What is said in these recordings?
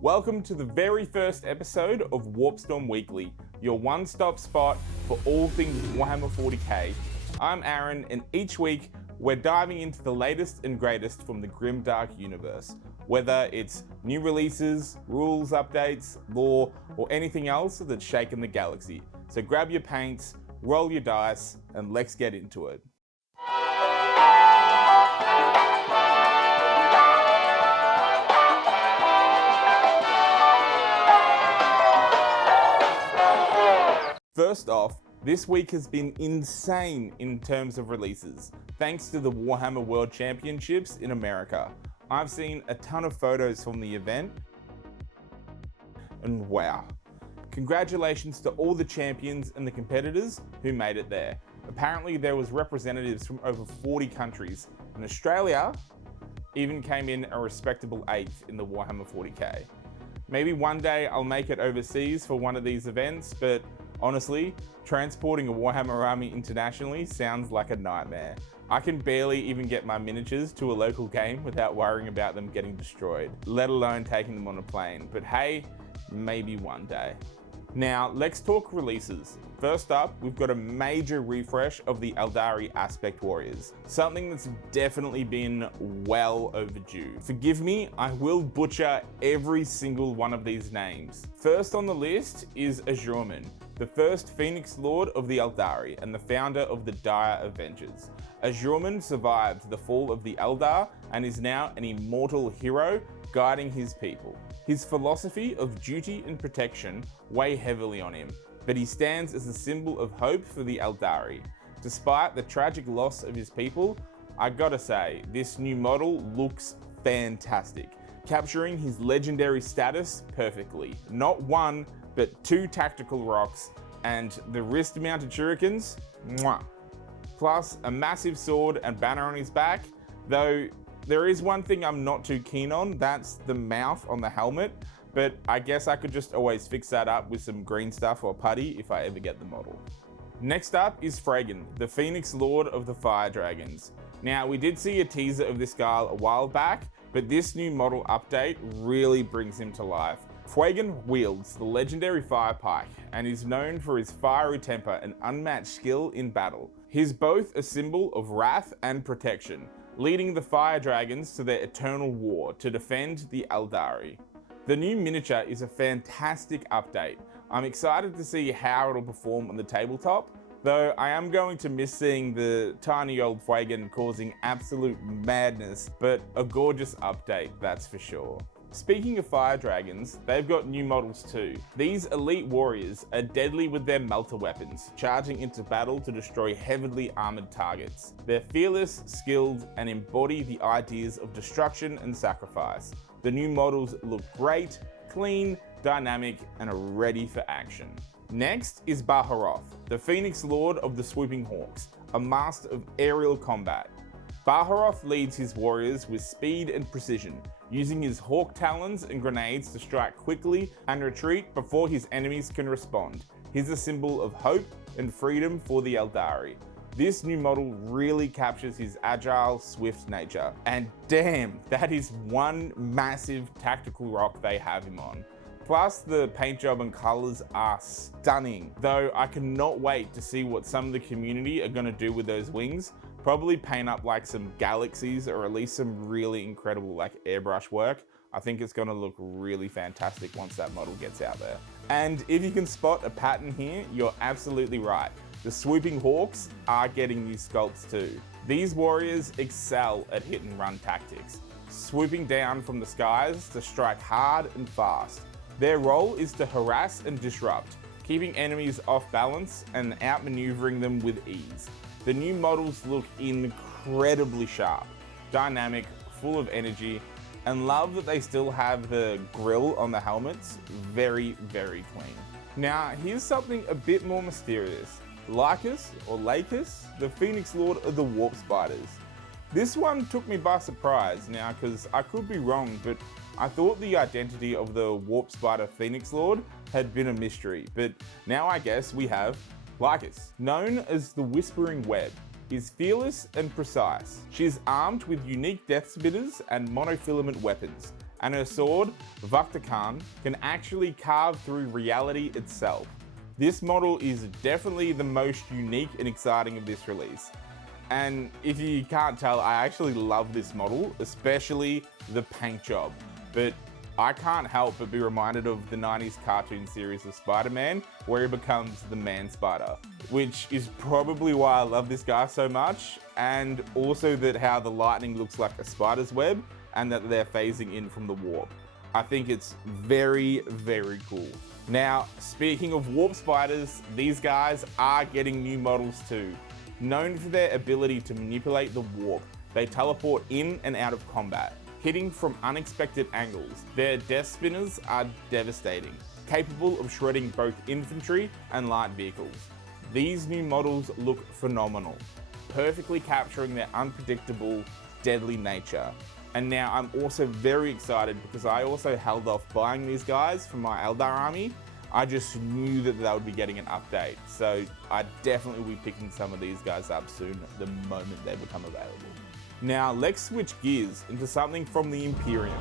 Welcome to the very first episode of Warpstorm Weekly, your one-stop spot for all things Warhammer 40k. I'm Aaron, and each week we're diving into the latest and greatest from the grimdark universe, whether it's new releases, rules updates, lore, or anything else that's shaken the galaxy. So grab your paints, roll your dice, and let's get into it. First off, this week has been insane in terms of releases, thanks to the Warhammer World Championships in America. I've seen a ton of photos from the event, and wow. Congratulations to all the champions and the competitors who made it there. Apparently there was representatives from over 40 countries, and Australia even came in a respectable 8th in the Warhammer 40k. Maybe one day I'll make it overseas for one of these events, but honestly, transporting a Warhammer army internationally sounds like a nightmare. I can barely even get my miniatures to a local game without worrying about them getting destroyed, let alone taking them on a plane. But hey, maybe one day. Now, let's talk releases. First up, we've got a major refresh of the Aeldari Aspect Warriors, something that's definitely been well overdue. Forgive me, I will butcher every single one of these names. First on the list is Azurman, the first Phoenix Lord of the Aeldari and the founder of the Dire Avengers. Azurman survived the fall of the Eldar and is now an immortal hero guiding his people. His philosophy of duty and protection weigh heavily on him, but he stands as a symbol of hope for the Aeldari. Despite the tragic loss of his people, I gotta say, this new model looks fantastic, capturing his legendary status perfectly. Not one, but 2 tactical rocks, and the wrist-mounted shurikens, mwah. Plus a massive sword and banner on his back, though there is one thing I'm not too keen on, that's the mouth on the helmet, but I guess I could just always fix that up with some green stuff or putty if I ever get the model. Next up is Fragan, the Phoenix Lord of the Fire Dragons. Now, we did see a teaser of this guy a while back, but this new model update really brings him to life. Fragan wields the legendary Fire Pike and is known for his fiery temper and unmatched skill in battle. He's both a symbol of wrath and protection, leading the Fire Dragons to their eternal war to defend the Aeldari. The new miniature is a fantastic update. I'm excited to see how it'll perform on the tabletop, though I am going to miss seeing the tiny old Fragan causing absolute madness, but a gorgeous update, that's for sure. Speaking of fire dragons, they've got new models too. These elite warriors are deadly with their melter weapons, charging into battle to destroy heavily armored targets. They're fearless, skilled, and embody the ideas of destruction and sacrifice. The new models look great, clean, dynamic, and are ready for action. Next is Baharoth, the Phoenix Lord of the Swooping Hawks, a master of aerial combat. Baharoth leads his warriors with speed and precision, using his hawk talons and grenades to strike quickly and retreat before his enemies can respond. He's a symbol of hope and freedom for the Aeldari. This new model really captures his agile, swift nature. And damn, that is one massive tactical rock they have him on. Plus, the paint job and colors are stunning, though I cannot wait to see what some of the community are gonna do with those wings. Probably paint up like some galaxies or at least some really incredible like airbrush work. I think it's gonna look really fantastic once that model gets out there. And if you can spot a pattern here, you're absolutely right. The Swooping Hawks are getting new sculpts too. These warriors excel at hit and run tactics, swooping down from the skies to strike hard and fast. Their role is to harass and disrupt, keeping enemies off balance and outmaneuvering them with ease. The new models look incredibly sharp, dynamic, full of energy, and love that they still have the grille on the helmets very, very clean. Now, here's something a bit more mysterious. Lycus, or Lacus, the Phoenix Lord of the Warp Spiders. This one took me by surprise now, because I could be wrong, but I thought the identity of the Warp Spider Phoenix Lord had been a mystery, but now I guess we have Lycus. Known as the Whispering Web, is fearless and precise. She is armed with unique death spitters and monofilament weapons, and her sword, Vaktakan, can actually carve through reality itself. This model is definitely the most unique and exciting of this release. And if you can't tell, I actually love this model, especially the paint job. But I can't help but be reminded of the 90s cartoon series of Spider-Man, where he becomes the Man-Spider, which is probably why I love this guy so much, and also that how the lightning looks like a spider's web, and that they're phasing in from the warp. I think it's very, very cool. Now, speaking of warp spiders, these guys are getting new models too. Known for their ability to manipulate the warp, they teleport in and out of combat, hitting from unexpected angles. Their death spinners are devastating, capable of shredding both infantry and light vehicles. These new models look phenomenal, perfectly capturing their unpredictable, deadly nature. And now I'm also very excited because I also held off buying these guys for my Aeldari army. I just knew that they would be getting an update. So I definitely will be picking some of these guys up soon the moment they become available. Now let's switch gears into something from the Imperium.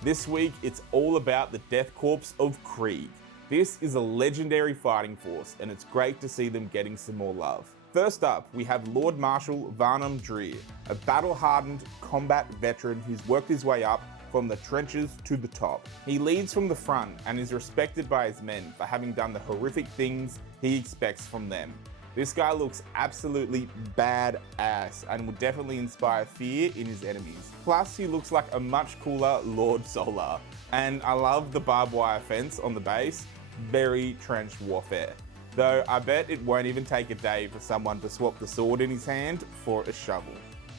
This week it's all about the Death Korps of Krieg. This is a legendary fighting force and it's great to see them getting some more love. First up, we have Lord Marshal Varnum Dreer, a battle-hardened combat veteran who's worked his way up from the trenches to the top. He leads from the front and is respected by his men for having done the horrific things he expects from them. This guy looks absolutely badass and will definitely inspire fear in his enemies. Plus, he looks like a much cooler Lord Solar. And I love the barbed wire fence on the base, very trench warfare. Though I bet it won't even take a day for someone to swap the sword in his hand for a shovel.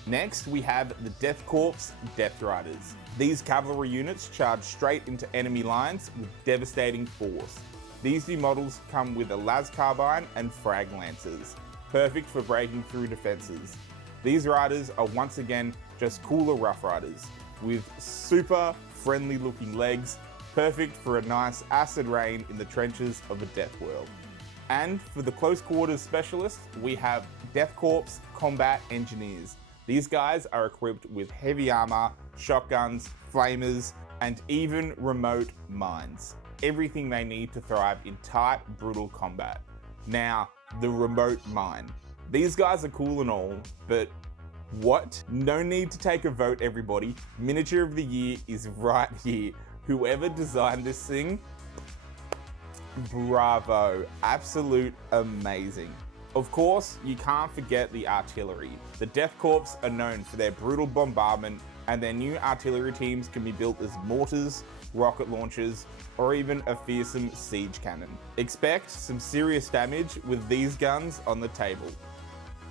Next, we have the Death Korps Death Riders. These cavalry units charge straight into enemy lines with devastating force. These new models come with a las carbine and frag lancers, perfect for breaking through defenses. These riders are once again just cooler rough riders, with super friendly looking legs, perfect for a nice acid rain in the trenches of a death world. And for the close quarters specialists, we have Death Korps Combat Engineers. These guys are equipped with heavy armor, shotguns, flamers, and even remote mines. Everything they need to thrive in tight, brutal combat. Now, the remote mine. These guys are cool and all, but what? No need to take a vote, everybody. Miniature of the Year is right here. Whoever designed this thing, bravo, absolute amazing. Of course, you can't forget the artillery. The Death Korps are known for their brutal bombardment, and their new artillery teams can be built as mortars, rocket launchers, or even a fearsome siege cannon. Expect some serious damage with these guns on the table.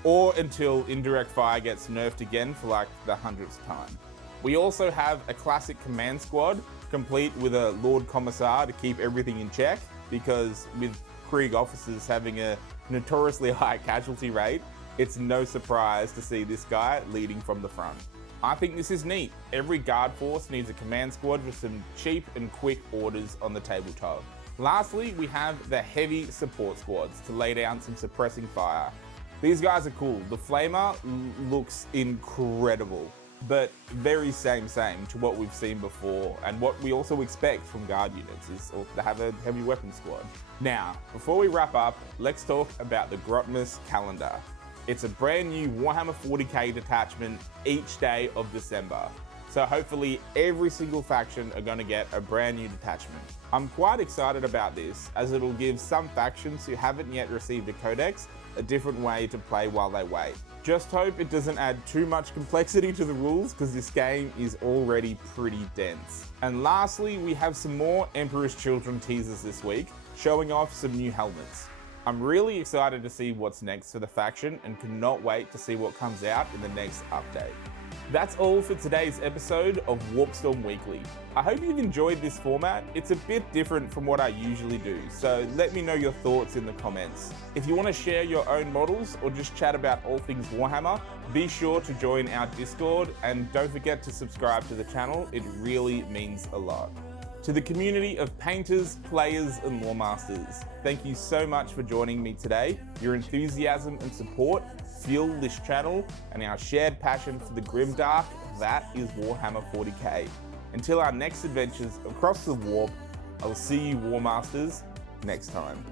Or until indirect fire gets nerfed again for like the 100th time. We also have a classic command squad, complete with a Lord Commissar to keep everything in check, because with Krieg officers having a notoriously high casualty rate, it's no surprise to see this guy leading from the front. I think this is neat. Every guard force needs a command squad with some cheap and quick orders on the tabletop. Lastly, we have the heavy support squads to lay down some suppressing fire. These guys are cool. The Flamer looks incredible, but very same to what we've seen before, and what we also expect from guard units is to have a heavy weapon squad. Now, before we wrap up, let's talk about the Grotmus calendar. It's a brand new Warhammer 40k detachment each day of December. So hopefully every single faction are going to get a brand new detachment. I'm quite excited about this, as it'll give some factions who haven't yet received a codex a different way to play while they wait. Just hope it doesn't add too much complexity to the rules, because this game is already pretty dense. And lastly, we have some more Emperor's Children teasers this week, showing off some new helmets. I'm really excited to see what's next for the faction and cannot wait to see what comes out in the next update. That's all for today's episode of Warpstorm Weekly. I hope you've enjoyed this format. It's a bit different from what I usually do, so let me know your thoughts in the comments. If you want to share your own models or just chat about all things Warhammer, be sure to join our Discord, and don't forget to subscribe to the channel. It really means a lot. To the community of painters, players, and lore masters, thank you so much for joining me today. Your enthusiasm and support fuel this channel and our shared passion for the grimdark, that is Warhammer 40k. Until our next adventures across the warp, I will see you War Masters next time.